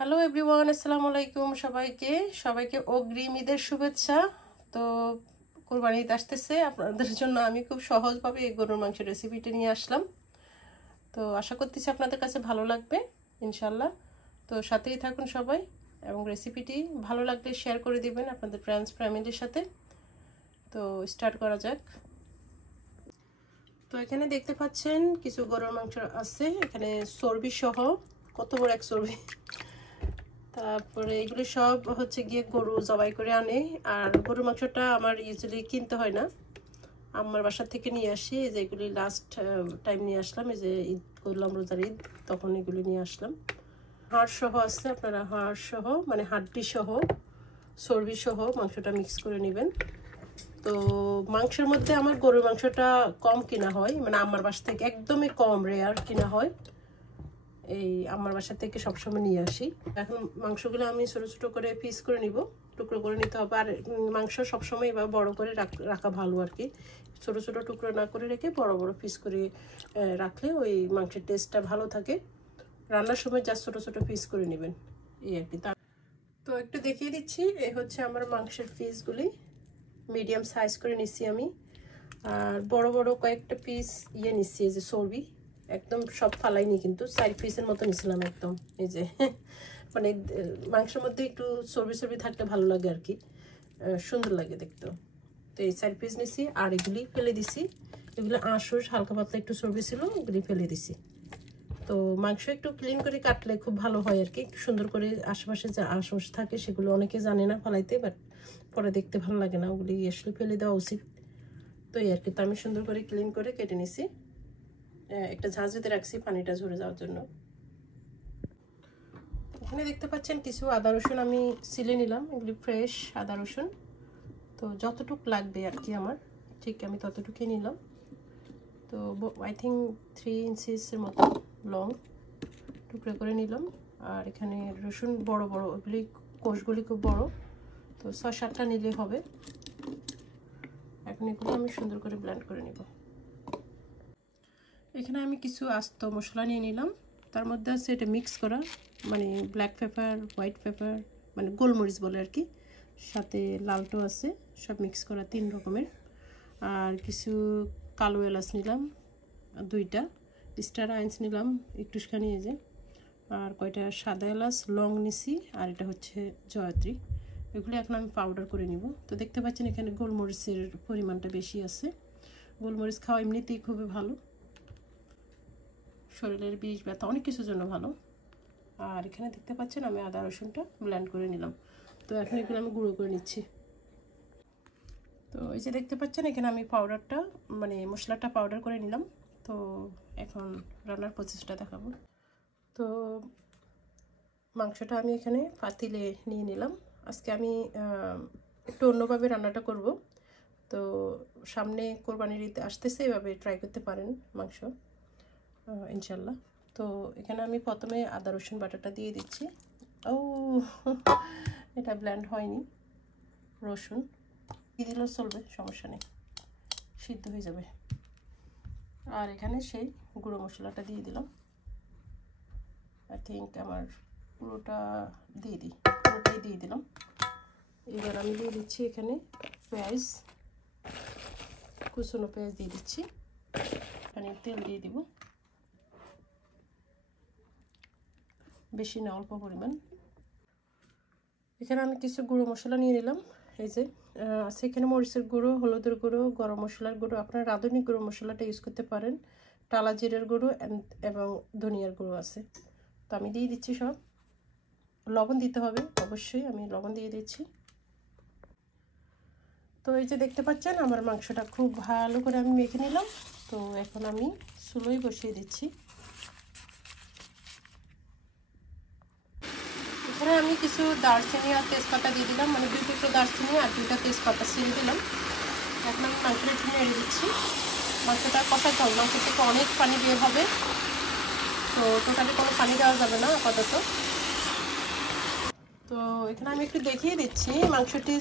Hello everyone, আসসালামু আলাইকুম। সবাইকে অগ্রিম ঈদের শুভেচ্ছা। তো কোরবানি ঈদ আসতেছে, আপনাদের জন্য আমি খুব সহজভাবে এই গরুর মাংসের রেসিপিটি নিয়ে আসলাম। তো আশা করতেছি আপনাদের কাছে ভালো লাগবে ইনশাল্লাহ। তো সাথেই থাকুন সবাই, এবং রেসিপিটি ভালো লাগলে শেয়ার করে দিবেন আপনাদের ফ্রেন্ডস ফ্যামিলির সাথে। তো স্টার্ট করা যাক। তো এখানে দেখতে পাচ্ছেন কিছু গরুর মাংস আছে, এখানে চর্বি সহ, কত বড় এক চর্বি। তারপরে এগুলো সব হচ্ছে গিয়ে গরু জবাই করে আনে। আর গরুর মাংসটা আমার ইউজুয়ালি কিনতে হয় না, আমার বাসা থেকে নিয়ে আসি। এই যে এগুলি লাস্ট টাইম নিয়ে আসলাম, এই যে ঈদ করলাম, রোজার ঈদ, তখন এগুলি নিয়ে আসলাম। হাড় সহ আছে, আপনারা হাড় সহ মানে হাড্ডি সহ চর্বি সহ মাংসটা মিক্স করে নেবেন। তো মাংসের মধ্যে আমার গরুর মাংসটা কম কিনা হয়, মানে আমার বাসা থেকে একদমই কম, রেয়ার কিনা হয়। এই আমার বাসা থেকে সবসময় নিয়ে আসি। এখন মাংসগুলো আমি ছোটো ছোটো করে পিস করে নিব, টুকরো করে নিতে হবে। আর মাংস সবসময় এবার বড়ো করে রাখা ভালো আর কি। ছোটো ছোটো টুকরো না করে রেখে বড় বড় পিস করে রাখলে ওই মাংসের টেস্টটা ভালো থাকে। রান্নার সময় যা ছোটো ছোটো পিস করে নেবেন এই আর কি। তো একটু দেখিয়ে দিচ্ছি, এই হচ্ছে আমার মাংসের পিসগুলি, মিডিয়াম সাইজ করে নিচ্ছি আমি। আর বড় বড় কয়েকটা পিস নিচ্ছি, এই যে চর্বি, একদম সব ফালাইনি কিন্তু 4 পিসের মতো নিছিলাম একদম। এই যে মানে মাংসের মধ্যে একটু চর্বি চর্বি থাকলে ভালো লাগে আর কি, সুন্দর লাগে দেখতে। তো এই 4 পিস নিছি, আর এগুলি ফেলে দিছি। এগুলো আঁশ হালকা পাতলা একটু চর্বি ছিল, এগুলি ফেলে দিছি। তো মাংস একটু ক্লিন করে কাটলে খুব ভালো হয় আর কি, সুন্দর করে। আশেপাশে যে আঁশ থাকে সেগুলো অনেকে জানে না ফালাইতে, বাট পরে দেখতে ভালো লাগে না, ওগুলি আসলে ফেলে দেওয়া উচিত। তো এই আর কি। তো আমি সুন্দর করে ক্লিন করে কেটে নিছি, একটা ঝাঁঝরিতে রাখছি পানিটা ঝরে যাওয়ার জন্য। এখানে দেখতে পাচ্ছেন কিছু আদা রসুন আমি ছিলে নিলাম, এগুলি ফ্রেশ আদা রসুন। তো যতটুক লাগবে আর কি আমার, ঠিক আমি ততটুকুই নিলাম। তো আই থিঙ্ক 3 ইঞ্চিসের মতো লং টুকরো করে নিলাম। আর এখানে রসুন বড় বড়, ওগুলি কোষগুলি খুব বড়, তো 6-7টা নিলে হবে। এখন এগুলো আমি সুন্দর করে ব্লেন্ড করে নিব। এখানে আমি কিছু আস্ত মশলা নিয়ে নিলাম, তার মধ্যে আছে এটা মিক্স করা, মানে ব্ল্যাক পেপার, হোয়াইট পেপার, মানে গোলমরিচ বলে আর কি, সাথে লালটো আছে, সব মিক্স করা 3 রকমের। আর কিছু কালো এলাচ নিলাম 2টা, স্টার আইন্স নিলাম একটুখানি, এই যে। আর কয়টা সাদা এলাচ লং নিছি, আর এটা হচ্ছে জয়ত্রী। এগুলো এখন আমি পাউডার করে নিব। তো দেখতে পাচ্ছেন এখানে গোলমরিচের পরিমাণটা বেশি আছে। গোলমরিচ খাওয়া এমনিতেই খুবই ভালো, শরীরের বিষ ব্যথা অনেক কিছুর জন্য ভালো। আর এখানে দেখতে পাচ্ছেন আমি আদা রসুনটা ব্লেন্ড করে নিলাম। তো এখন এগুলো আমি গুঁড়ো করে নিচ্ছি। তো এই যে দেখতে পাচ্ছেন এখানে আমি পাউডারটা, মানে মশলাটা পাউডার করে নিলাম। তো এখন রান্নার প্রসেসটা দেখাবো। তো মাংসটা আমি এখানে পাতিলে নিয়ে নিলাম। আজকে আমি একটু অন্যভাবে রান্নাটা করব। তো সামনে কোরবানির ঈদ আসতেছে, এভাবে ট্রাই করতে পারেন মাংস ইনশাল্লাহ। তো এখানে আমি প্রথমে আদা রসুন বাটাটা দিয়ে দিচ্ছি। ও এটা ব্লেন্ড হয়নি, রসুন দিয়ে দিলেও চলবে, সমস্যা নেই, সিদ্ধ হয়ে যাবে। আর এখানে সেই গুঁড়ো মশলাটা দিয়ে দিলাম। আই থিঙ্ক আমার পুরোটাই দিয়ে দিলাম। এবার আমি দিয়ে দিচ্ছি এখানে পেঁয়াজ, কুচনো পেঁয়াজ দিয়ে দিচ্ছি। এখানে তেল দিয়ে দিব, বেশি না, অল্প পরিমাণ। এখানে আমি কিছু গুঁড়ো মশলা নিয়ে নিলাম, এই যে আছে এখানে মরিচের গুঁড়ো, হলুদের গুঁড়ো, গরম মশলার গুঁড়ো, আপনারা রাঁধুনি গুঁড়ো মশলাটা ইউজ করতে পারেন, টালা জিরের গুঁড়ো এবং ধনিয়ার গুঁড়ো আছে। তো আমি দিয়ে দিচ্ছি সব। লবণ দিতে হবে অবশ্যই, আমি লবণ দিয়ে দিচ্ছি। তো এই যে দেখতে পাচ্ছেন আমার মাংসটা খুব ভালো করে আমি মেখে নিলাম। তো এখন আমি চুলোয় বসিয়ে দিচ্ছি। এখানে আমি কিছু দারচিনি আর তেজপাতা দিয়ে দিলাম, মানে 2 টুকরো দারচিনি আর 2টা তেজপাতা ছিঁড়ে দিলাম। এখন আমি মাংসটা একটু নেড়ে দিচ্ছি। মাংসটা কষাতে হবে, মাংস থেকে অনেক পানি বের হবে, তো টোটালি কোনো পানি দেওয়া যাবে না আপাতত। তো এখানে আমি একটু দেখিয়ে দিচ্ছি, মাংসটি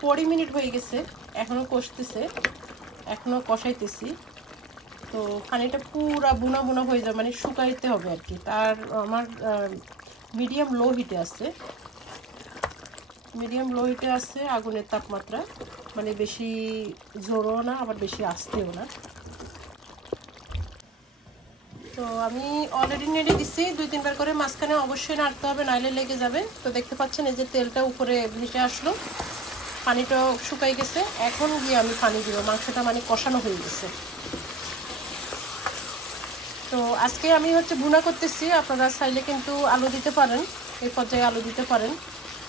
20 মিনিট হয়ে গেছে, এখনও কষতেছে, এখনও কষাইতেছি। তো পানিটা পুরা বুনা বুনা হয়ে যাবে, মানে শুকাইতে হবে আর কি। তার আমার মিডিয়াম লো হিটে আছে, মিডিয়াম লো হিটে আছে আগুনের তাপমাত্রা, মানে বেশি জোরও না আবার বেশি আস্তেও না। তো আমি অলরেডি নেড়ে দিচ্ছি 2-3 বার করে, মাঝখানে অবশ্যই নাড়তে হবে নাইলে লেগে যাবে। তো দেখতে পাচ্ছেন এই যে তেলটা উপরে ভেসে আসলো, পানিটাও শুকাই গেছে। এখন গিয়ে আমি পানি দিব, মাংসটা মানে কষানো হয়ে গেছে। তো আজকে আমি হচ্ছে ভুনা করতেছি, আপনারা চাইলে কিন্তু আলু দিতে পারেন, এই পর্যায়ে আলু দিতে পারেন,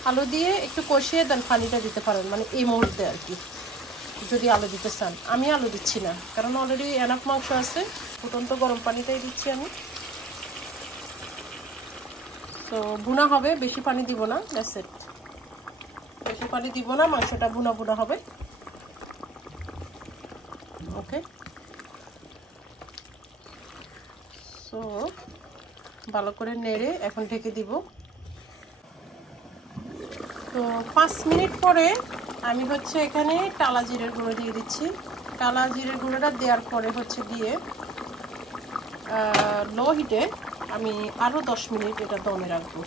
আলু দিয়ে একটু কষিয়ে দেন পানিটা দিতে পারেন, মানে এই মুহূর্তে আর কি যদি আলু দিতে চান। আমি আলু দিচ্ছি না, কারণ অলরেডি এনাফ মাংস আছে, ফুটন্ত গরম পানিটাই দিচ্ছি আমি। তো ভুনা হবে, বেশি পানি দিব না, দ্যাটস ইট, বেশি পানি দিব না, মাংসটা ভুনা ভুনা হবে। ওকে, সো ভালো করে নেড়ে এখন ঢেকে দিব। তো 5 মিনিট পরে আমি হচ্ছে এখানে টালা জিরের গুঁড়ো দিয়ে দিচ্ছি। টালা জিরের গুঁড়োটা দেওয়ার পরে হচ্ছে দিয়ে লো হিটে আমি আরও 10 মিনিট এটা দমে রাখবো।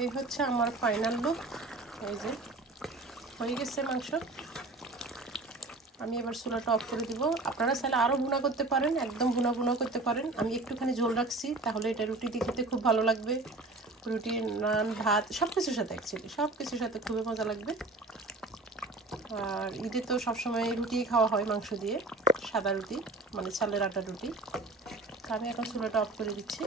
এই হচ্ছে আমার ফাইনাল লুক, এই যে হয়ে গেছে মাংস। আমি এবার চুলাটা অফ করে দিব। আপনারা চাইলে আরও ভুনা করতে পারেন, একদম ভুনা ভুনা করতে পারেন। আমি একটুখানি ঝোল রাখছি, তাহলে এটা রুটি দিয়ে খেতে খুব ভালো লাগবে, রুটি, নান, ভাত সব কিছুর সাথে, অ্যাকচুয়ালি সব কিছুর সাথে খুবই মজা লাগবে। আর ঈদে তো সবসময় রুটি খাওয়া হয় মাংস দিয়ে, সাদা রুটি মানে চালের আটার রুটি। আমি এখন চুলাটা অফ করে দিচ্ছি।